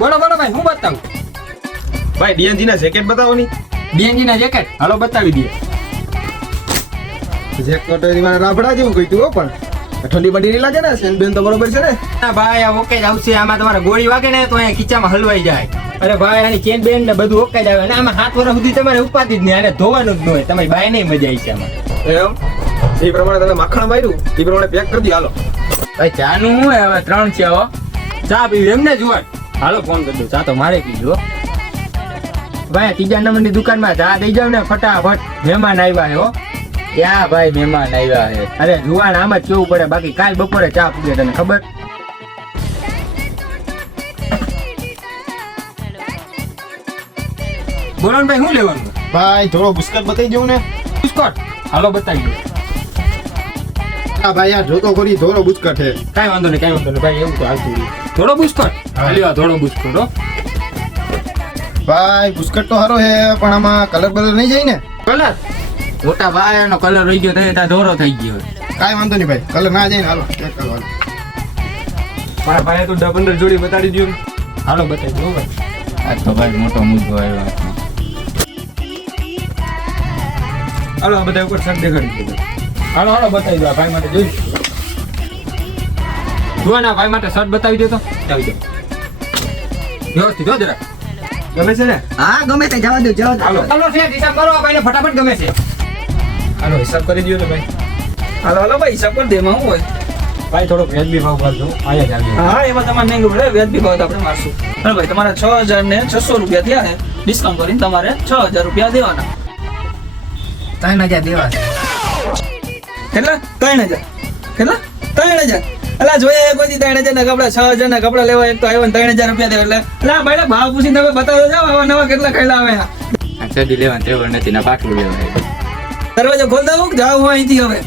બોલો બોલો ભાઈ હું બતાવું? ભાઈ ડીએનજી ના જેકેટ બતાવો ની. બીએનજી ના જેકેટ હાલો બતાવી દઈએ. જેકેટ એની મારા રાફડા જેવું કીધું હો પણ ઠંડી બડી નહીં લાગે ને સેન બેન તો બરોબર છે ને. ના ભાઈ આ ઓકે જ આવશે. આમાં તમારે ગોળી વાગે ને તો અહીંયા ખીચામાં હલવાઈ જાય. અરે ભાઈ આની ચેન બેન ને બધું ઓકે જ આવે અને આમાં 7 વર્ષ સુધી તમારે ઉપાધિ જ નહીં. આને ધોવાનું જ ન હોય. તમારી બાય નહીં મજા આવી છે આમાં. એમ એ પ્રમાણે તમે માખણ માર્યું એ પ્રમાણે પેક કરી દો હાલો. ભાઈ ચાનું હું હવે 3 છે હો. ચા પીવી એમને જુઓ. હાલો ફોન કરી દો. ચા તો મારે પીજો. ભાઈ 3 નંબરની દુકાનમાં ચા દઈ જાવ ને ફટાફટ. મહેમાન આવ્યા હો. ક્યાં ભાઈ મહેમાન આવ્યા હે? અરે જુવાન આમ જ કેવું પડે. બાકી કાલ બપોરે ચા પીવે તને ખબર? બોલો ને ભાઈ શું લેવાનું? ભાઈ થોડો બુસ્કટ બતાવી દઉં ને. બિસ્કોટ હાલો બતાવી દો. હા ભાઈ આ જોતો કરી થોડો બુસ્કટ છે. કાંઈ વાંધો નહીં ભાઈ એવું તો હાલતું રહે. થોડો બિસ્કોટ હાલ્યો થોડો બિસ્કોટ હો. ભાઈ બુસ્કટ તો સારો છે પણ આમાં કલર બલર નહીં જાય ને. કલર મોટા ભાઈ એનો કલર રહી ગયો તો ત્યાં ધોરો થઈ ગયો. કાંઈ વાંધો નહીં ભાઈ કલર ના જાય ને હાલો ચેક કરવાનું. મારા ભાઈ તો 15 જોડી બતાડી દો. હાલો બતાવી દો ભાઈ. આ તો ભાઈ મોટો મુદ્દો આવ્યો. હાલો આ બધા ઉપર શર્ટ દેખાડી દો. હાલો હાલો બતાવી દો. આ ભાઈ માટે જોઈ જુઓ ના ભાઈ માટે શર્ટ બતાવી દો તો બતાવી દો. વ્યવસ્થિત જો જરા ગમે છે ને? હા ગમે તે જવા દો જવા દો. હાલો હાલો છે હિસાબ કરો. આ ભાઈને ફટાફટ ગમે છે. હાલો હિસાબ કરી દો ને ભાઈ. હાલો હાલો ભાઈ હિસાબ કરી દે એમાં શું હોય. ભાઈ થોડો વ્યાજબી ભાવ કરજો. આયા જ આવી. હા એમાં તમારે મહેંગું પડે વ્યાજબી ભાવ તો આપણે મારશું. હા ભાઈ તમારા 6,600 રૂપિયા થયા છે. ડિસ્કાઉન્ટ કરીને તમારે 6,000 રૂપિયા દેવાના. 3,000 દેવા. કેટલા? 3,000. કેટલા? 3,000. અલા જોયા કોઈ 3,000 ના કપડા 6,000 ના કપડા લેવા એક તો આવ્યો ને 3,000 રૂપિયા દેવા એટલે અલા ભાઈ ભાવ પૂછીને તમે બતાવો જાવ આવા નવા કેટલા ખાયલા આવે. આ ચડી લેવાનું તેવડ નથી ના પાટલું લેવાનું. દરવાજો ખોલ દઉં જાવ હું અહીંથી હવે.